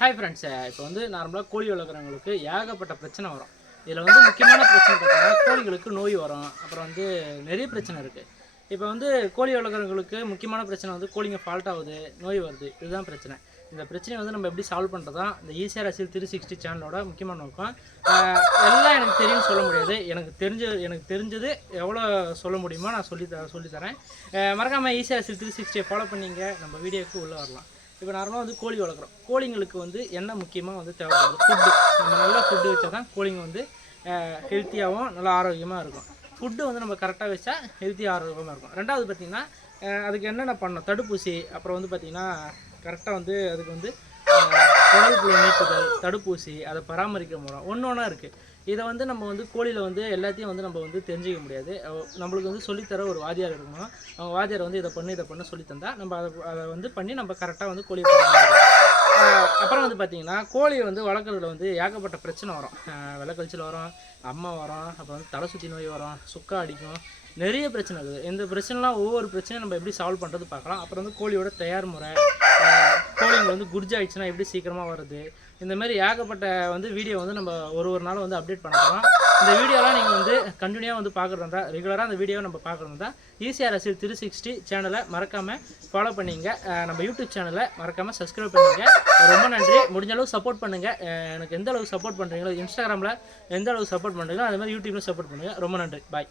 Hi friends இப்போ வந்து நார்மலாக கோழி வளர்க்குறவங்களுக்கு ஏகப்பட்ட பிரச்சனை வரும். இதில் வந்து முக்கியமான பிரச்சனை பார்த்தீங்கன்னா கோழிகளுக்கு நோய் வரும். அப்புறம் வந்து நிறைய பிரச்சனை இருக்குது இப்போ வந்து கோழி வளர்க்குறவங்களுக்கு முக்கியமான பிரச்சனை வந்து கோழிங்க ஃபால்ட் ஆகுது நோய் வருது. இதுதான் பிரச்சனை. இந்த பிரச்சனையை வந்து நம்ம எப்படி சால்வ் பண்ணுறதா இந்த ஈசிஆர் அரசியல் த்ரீ சிக்ஸ்டி சேனலோட முக்கியமான நோக்கம் எல்லாம் எனக்கு தெரியும்னு சொல்ல முடியாது. எனக்கு தெரிஞ்ச எனக்கு தெரிஞ்சது எவ்வளோ சொல்ல முடியுமோ நான் சொல்லி த சொல்லித்தரேன் மறக்காமல் ஈசிஆர் அரசியல் த்ரீ சிக்ஸ்டியை ஃபாலோ பண்ணிங்க. நம்ம வீடியோக்கு உள்ளே வரலாம். இப்போ நார்மலாக வந்து கோழி வளர்க்குறோம். கோழிங்களுக்கு வந்து என்ன முக்கியமாக வந்து தேவைப்படுது? ஃபுட்டு நம்ம நல்லா ஃபுட்டு வச்சா தான் கோழிங்க வந்து ஹெல்த்தியாகவும் நல்லா ஆரோக்கியமாக இருக்கும். ஃபுட்டு வந்து நம்ம கரெக்டாக வச்சா ஹெல்த்தியாக ஆரோக்கியமாக இருக்கும். ரெண்டாவது பார்த்திங்கன்னா அதுக்கு என்னென்ன பண்ணணும்? தடுப்பூசி அப்புறம் வந்து பார்த்திங்கன்னா கரெக்டாக வந்து அதுக்கு வந்து குடல் புழு நீக்குதல் தடுப்பூசி அதை பராமரிக்கிற முறை ஒன்று ஒன்றா இருக்குது இதை வந்து நம்ம வந்து கோழியில் வந்து எல்லாத்தையும் வந்து நம்ம வந்து தெரிஞ்சிக்க முடியாது. நம்மளுக்கு வந்து சொல்லித்தர ஒரு வாத்தியார் இருக்கணும் அவங்க வாத்தியார் வந்து இதை பண்ணு இதை பண்ண சொல்லி தந்தால் நம்ம அதை அதை வந்து பண்ணி நம்ம கரெக்டாக வந்து கோழியை அப்புறம் வந்து பார்த்தீங்கன்னா கோழியை வந்து வளர்க்குறதுல வந்து ஏகப்பட்ட பிரச்சனை வரும். ஆஹ் வரும் அம்மா வரும் அப்புறம் வந்து தலை சுற்றி நோய் வரும் சுக்கா அடிக்கும் நிறைய பிரச்சனை இருக்குது. இந்த பிரச்சனைலாம் ஒவ்வொரு பிரச்சனையும் நம்ம எப்படி சால்வ் பண்ணுறது பார்க்கலாம். அப்புறம் வந்து கோழியோட தயார் முறை கோழிங்க வந்து குர்ஜ் ஆயிடுச்சுன்னா எப்படி சீக்கிரமாக வருது இந்த மாதிரி ஏகப்பட்ட வந்து வீடியோ வந்து நம்ம ஒரு ஒரு நாள் வந்து அப்டேட் பண்ணலாம். இந்த வீடியோலாம் நீங்கள் வந்து கண்டினியூவாக வந்து பார்க்குறதா ரெகுலராக அந்த வீடியோவை நம்ம பார்க்குறதா ஈஸியாக ரசிகர் த்ரீ சிக்ஸ்டி சேனலை மறக்காமல் ஃபாலோ பண்ணிங்க. நம்ம யூடியூப் சேனலை மறக்காமல் சப்ஸ்கிரைப் பண்ணுங்க. ரொம்ப நன்றி. முடிஞ்ச அளவு சப்போர்ட் பண்ணுங்கள் எனக்கு எந்த அளவுக்கு சப்போர்ட் பண்ணுறீங்களோ இன்ஸ்டாகிராமில் எந்த அளவுக்கு சப்போர்ட் பண்ணுறீங்களோ அதே மாதிரி யூடியூப்ல சப்போர்ட் பண்ணுங்கள் ரொம்ப நன்றி. பாய்